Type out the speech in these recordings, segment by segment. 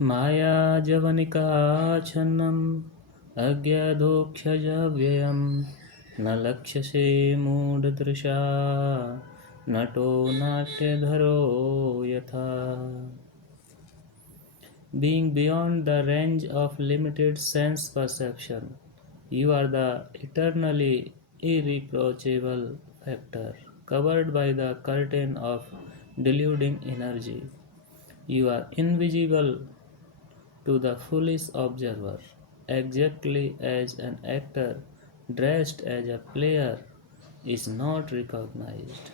मायाजवनिकाच्छन्नम् अज्ञाधोक्षजव्ययं न लक्ष्यसे मूढदृशा नटो नाट्यधरो यथा. Being beyond the range of limited sense perception, you are the eternally irreproachable factor, covered by the curtain of deluding energy. You are invisible to the foolish observer, exactly as an actor dressed as a player is not recognized.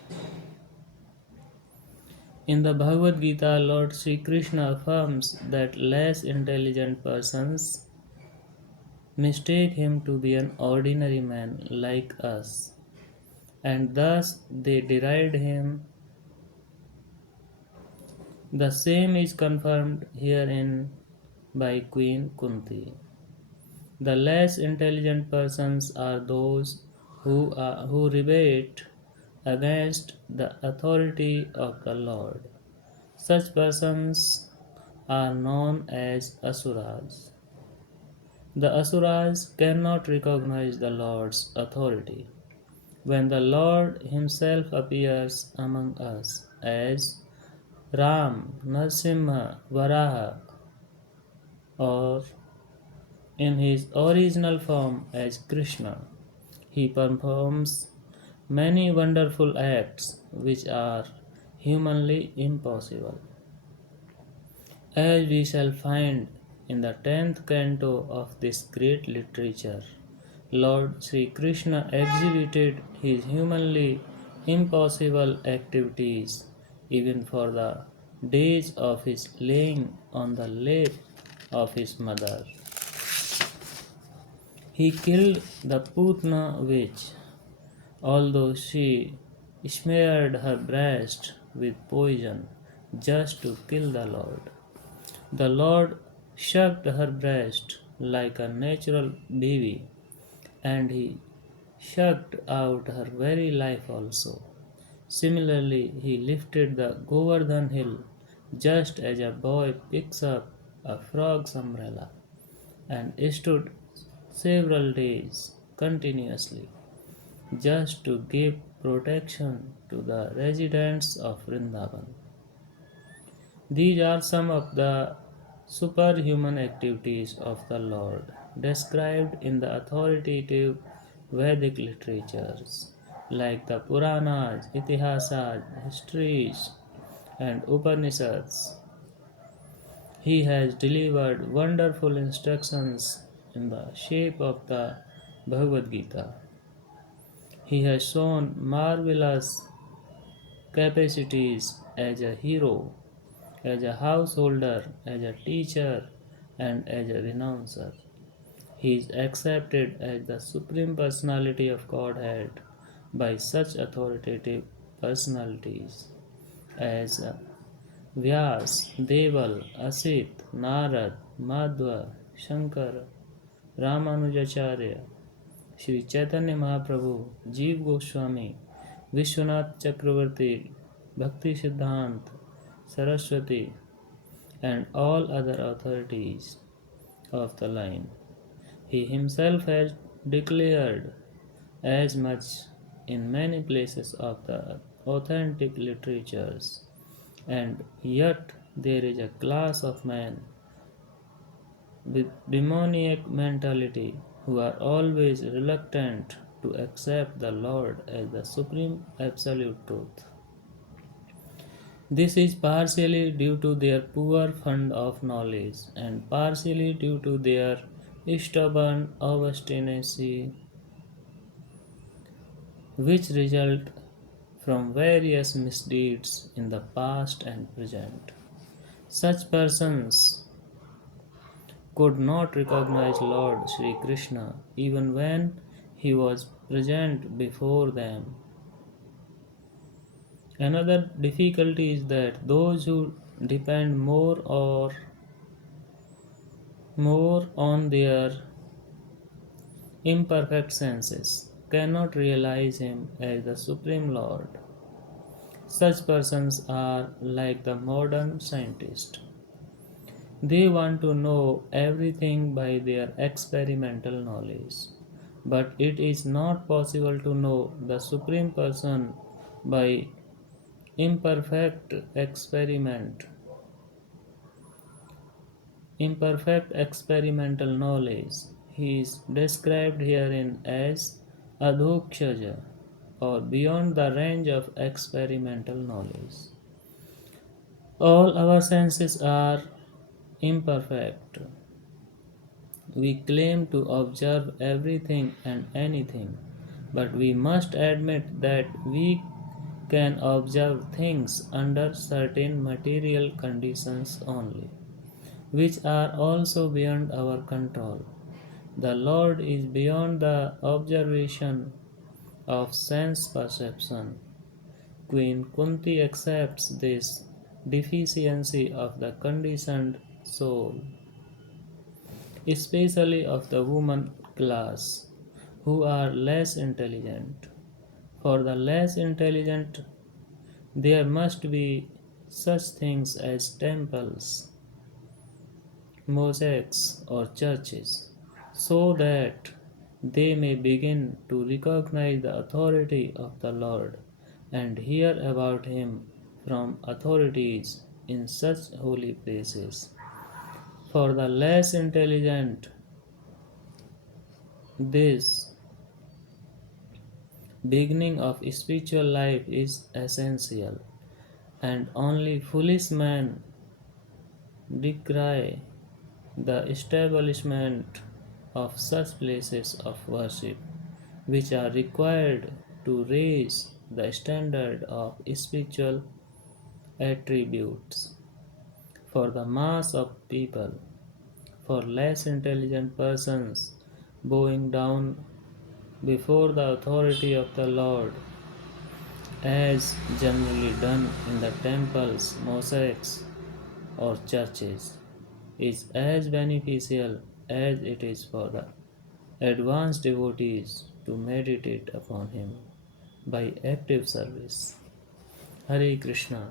In the Bhagavad Gita, Lord Sri Krishna affirms that less intelligent persons mistake him to be an ordinary man like us, and thus they deride him. The same is confirmed herein by Queen Kunti. The less intelligent persons are those who rebel against the authority of the Lord. Such persons are known as asuras. The asuras cannot recognize the Lord's authority. When the Lord Himself appears among us as Ram, Narasimha, Varaha, or in his original form as Krishna, He performs many wonderful acts which are humanly impossible. As we shall find in the 10th canto of this great literature, Lord Sri Krishna exhibited his humanly impossible activities even for the days of his laying on the lap of his mother. He killed the Putna witch, although she smeared her breast with poison just to kill the Lord. The Lord shocked her breast like a natural baby, and he shocked out her very life also. Similarly, he lifted the Govardhan hill just as a boy picks up a frog's umbrella and stood several days continuously just to give protection to the residents of Vrindavan. These are some of the superhuman activities of the Lord described in the authoritative Vedic literatures like the Puranas, Itihasas, histories, and Upanishads. He has delivered wonderful instructions in the shape of the Bhagavad Gita. He has shown marvelous capacities as a hero, as a householder, as a teacher, and as a renouncer. He is accepted as the Supreme Personality of Godhead by such authoritative personalities as Vyas, Deval, Asit, Narad, Madhva, Shankar, Ramanujacharya, Sri Chaitanya Mahaprabhu, Jeev Goswami, Vishwanath Chakravarti, Bhakti Siddhant, Saraswati, and all other authorities of the line. He himself has declared as much in many places of the authentic literatures, and yet there is a class of men with demoniac mentality who are always reluctant to accept the Lord as the supreme absolute truth. This is partially due to their poor fund of knowledge and partially due to their stubborn obstinacy, which result from various misdeeds in the past and present. Such persons could not recognize Lord Sri Krishna even when he was present before them. Another difficulty is that those who depend more on their imperfect senses cannot realize him as the Supreme Lord. Such persons are like the modern scientist. They want to know everything by their experimental knowledge. But it is not possible to know the Supreme Person by imperfect experiment, imperfect experimental knowledge. He is described herein as adhokshaja, or beyond the range of experimental knowledge. All our senses are imperfect. We claim to observe everything and anything, but we must admit that we can observe things under certain material conditions only, which are also beyond our control. The Lord is beyond the observation of sense perception. Queen Kunti accepts this deficiency of the conditioned soul, especially of the woman class, who are less intelligent. For the less intelligent, there must be such things as temples, mosaics, or churches, so that they may begin to recognize the authority of the Lord and hear about Him from authorities in such holy places. For the less intelligent, this beginning of spiritual life is essential, and only foolish men decry the establishment of such places of worship, which are required to raise the standard of spiritual attributes for the mass of people. For less intelligent persons, bowing down before the authority of the Lord, as generally done in the temples, mosaics, or churches, is as beneficial as it is for the advanced devotees to meditate upon Him by active service. Hare Krishna.